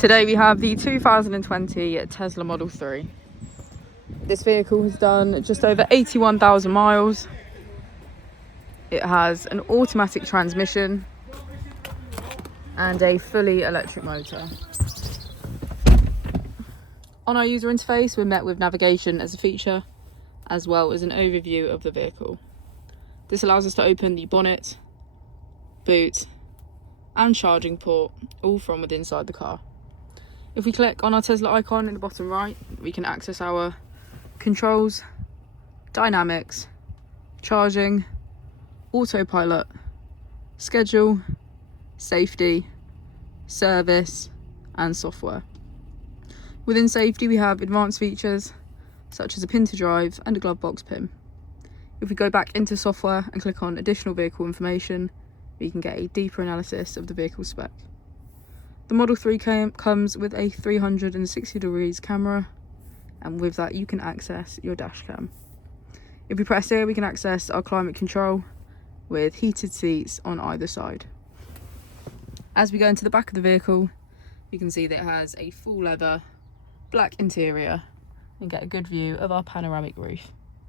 Today we have the 2020 Tesla Model 3. This vehicle has done just over 81,000 miles. It has an automatic transmission and a fully electric motor. On our user interface, we're met with navigation as a feature, as well as an overview of the vehicle. This allows us to open the bonnet, boot, and charging port, all from within inside the car. If we click on our Tesla icon in the bottom right, we can access our controls, dynamics, charging, autopilot, schedule, safety, service, and software. Within safety, we have advanced features such as a pin to drive and a glove box pin. If we go back into software and click on additional vehicle information, we can get a deeper analysis of the vehicle spec. The Model 3 comes with a 360 degrees camera, and with that you can access your dash cam. If we press here, we can access our climate control with heated seats on either side. As we go into the back of the vehicle, you can see that it has a full leather black interior and get a good view of our panoramic roof.